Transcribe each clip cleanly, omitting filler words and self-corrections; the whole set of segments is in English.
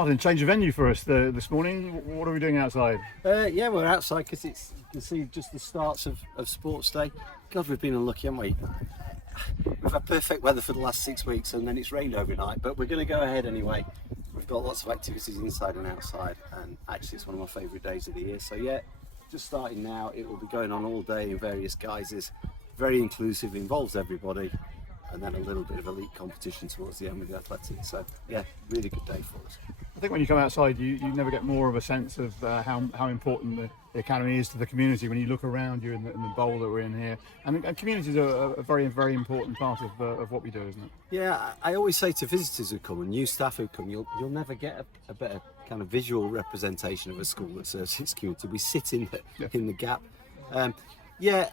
Martin, change of venue for us this morning. What are we doing outside? Yeah, we're outside because you can see just the starts of sports day. God, we've been unlucky, haven't we? We've had perfect weather for the last 6 weeks and then it's rained overnight, but we're going to go ahead anyway. We've got lots of activities inside and outside, and actually it's one of my favourite days of the year. So yeah, just starting now. It will be going on all day in various guises. Very inclusive, involves everybody, and then a little bit of elite competition towards the end with the athletics. So yeah, really good day for us. I think when you come outside, you never get more of a sense of how important the academy is to the community when you look around you in the bowl that we're in here. And communities are a very, very important part of what we do, isn't it? Yeah, I always say to visitors who come and new staff who come, you'll never get a better kind of visual representation of a school that serves its community. We sit in the gap. Yeah,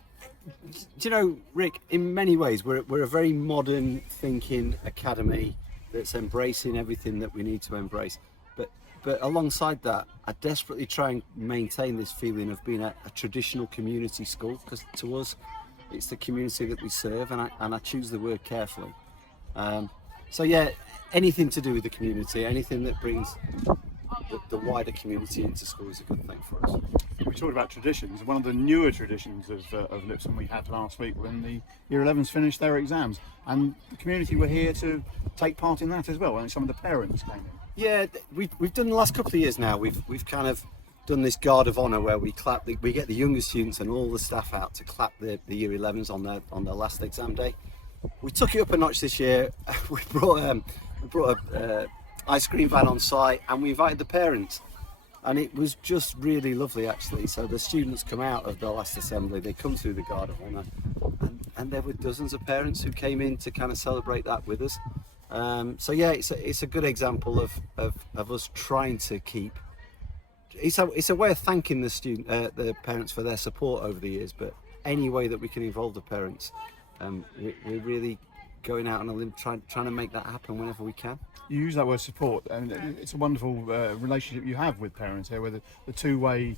do you know, Rick, in many ways we're a very modern thinking academy that's embracing everything that we need to embrace. But alongside that, I desperately try and maintain this feeling of being a traditional community school, because to us, it's the community that we serve, and I choose the word carefully. So yeah, anything to do with the community, anything that brings the wider community into school is a good thing for us. We talked about traditions. One of the newer traditions of Lipson we had last week when the Year 11s finished their exams, and the community were here to take part in that as well, and some of the parents came in. Yeah, we've done the last couple of years now. We've kind of done this guard of honour where we get the younger students and all the staff out to clap the Year 11s on their last exam day. We took it up a notch this year. We brought a ice cream van on site, and we invited the parents, and it was just really lovely actually. So the students come out of the last assembly, they come through the guard of honour, and there were dozens of parents who came in to kind of celebrate that with us. So yeah, it's a good example of us trying to keep. It's a way of thanking the parents for their support over the years, but any way that we can involve the parents, we're really going out on a limb trying to make that happen whenever we can. You use that word support, and it's a wonderful relationship you have with parents here, with the two-way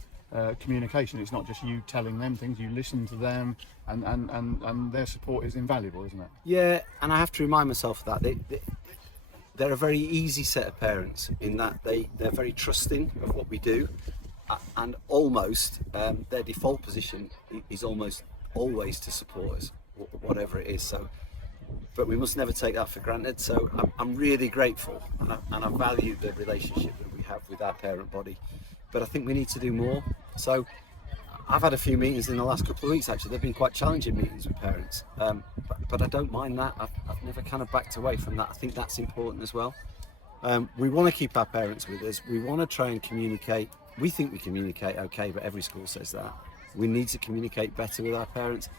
communication. It's not just you telling them things, you listen to them, and their support is invaluable, isn't it? Yeah, and I have to remind myself of that. They're a very easy set of parents in that they're very trusting of what we do, and almost their default position is almost always to support us, whatever it is. So, but we must never take that for granted. So I'm really grateful, and I value the relationship that we have with our parent body. But I think we need to do more. So I've had a few meetings in the last couple of weeks actually. They've been quite challenging meetings with parents, but I don't mind that. I've never kind of backed away from that. I think that's important as well. We want to keep our parents with us. We want to try and communicate. We think we communicate okay, but every school says that. We need to communicate better with our parents.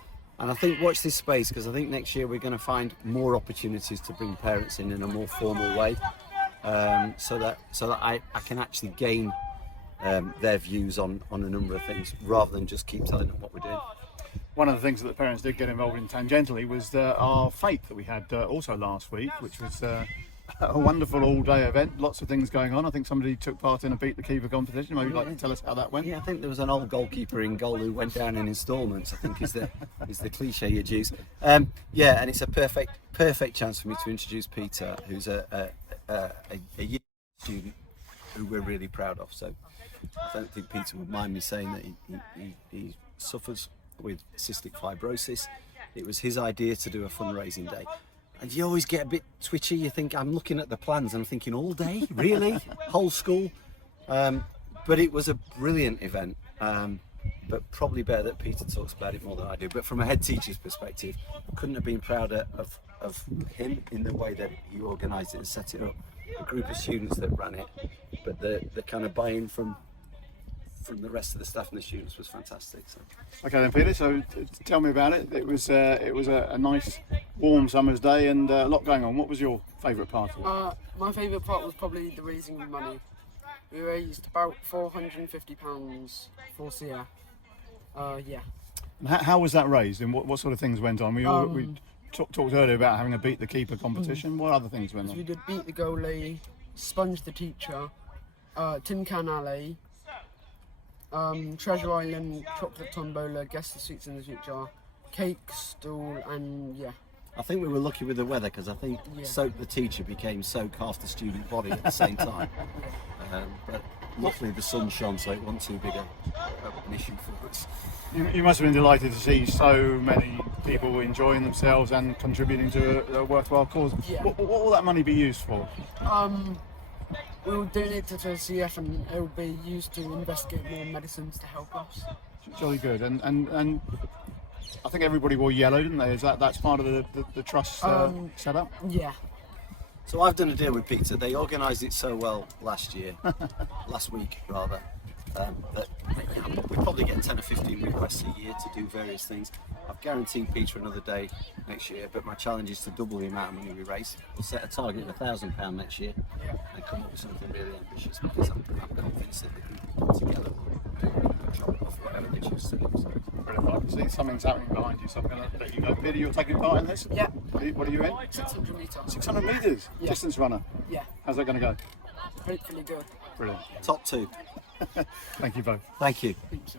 And I think watch this space, because I think next year we're going to find more opportunities to bring parents in a more formal way, so that I can actually gain their views on a number of things, rather than just keep telling them what we're doing. One of the things that the parents did get involved in tangentially was our Fete that we had also last week, which was a wonderful all-day event. Lots of things going on. I think somebody took part in a beat the keeper competition. Maybe you'd like to tell us how that went? Yeah, I think there was an old goalkeeper in goal who went down in instalments, I think is the cliche you'd use. Yeah, and it's a perfect chance for me to introduce Peter, who's a year student who we're really proud of. So I don't think Peter would mind me saying that he suffers with cystic fibrosis. It was his idea to do a fundraising day. And you always get a bit twitchy. You think, I'm looking at the plans and I'm thinking, all day? Really? Whole school? But it was a brilliant event. But probably better that Peter talks about it more than I do. But from a head teacher's perspective, couldn't have been prouder of him in the way that he organised it and set it up. A group of students that ran it, but the kind of buy-in from the rest of the staff and the students was fantastic. So. Okay then, Peter, so tell me about it. It was a nice warm summer's day and a lot going on. What was your favourite part of it? My favourite part was probably the raising of money. We raised about £450 for CF. Yeah. And how was that raised, and what sort of things went on? We talked earlier about having a beat the keeper competition. What other things went on? We did beat the goalie, sponge the teacher, tin can alley, Treasure Island, chocolate tombola, guess the sweets in the future, cake stall, and yeah. I think we were lucky with the weather because I think Soak the teacher became Soak half the student body at the same time. But luckily the sun shone, so it wasn't too big an issue for us. You must have been delighted to see so many people enjoying themselves and contributing to a worthwhile cause. Yeah. What will that money be used for? We'll donate it to CF and it will be used to investigate more medicines to help us. Jolly good. And I think everybody wore yellow, didn't they? That's part of the trust setup? Yeah. So I've done a deal with Peter. They organised it so well last week rather, that we probably get 10 or 15 requests a year to do various things. I've guaranteed Peter another day next year, but my challenge is to double the amount of money we raise. We'll set a target of £1,000 next year and come up with something really ambitious, because I'm convinced that we can put together chop off whatever they choose to do. So. Brilliant. I can see something's happening behind you, so I'm going to let you go. Peter, you're taking part in this? Yeah. What are you in? 600 metres. 600 metres? Yeah. Distance runner? Yeah. How's that going to go? Hopefully good. Brilliant. Top two. Thank you both. Thank you. I think so.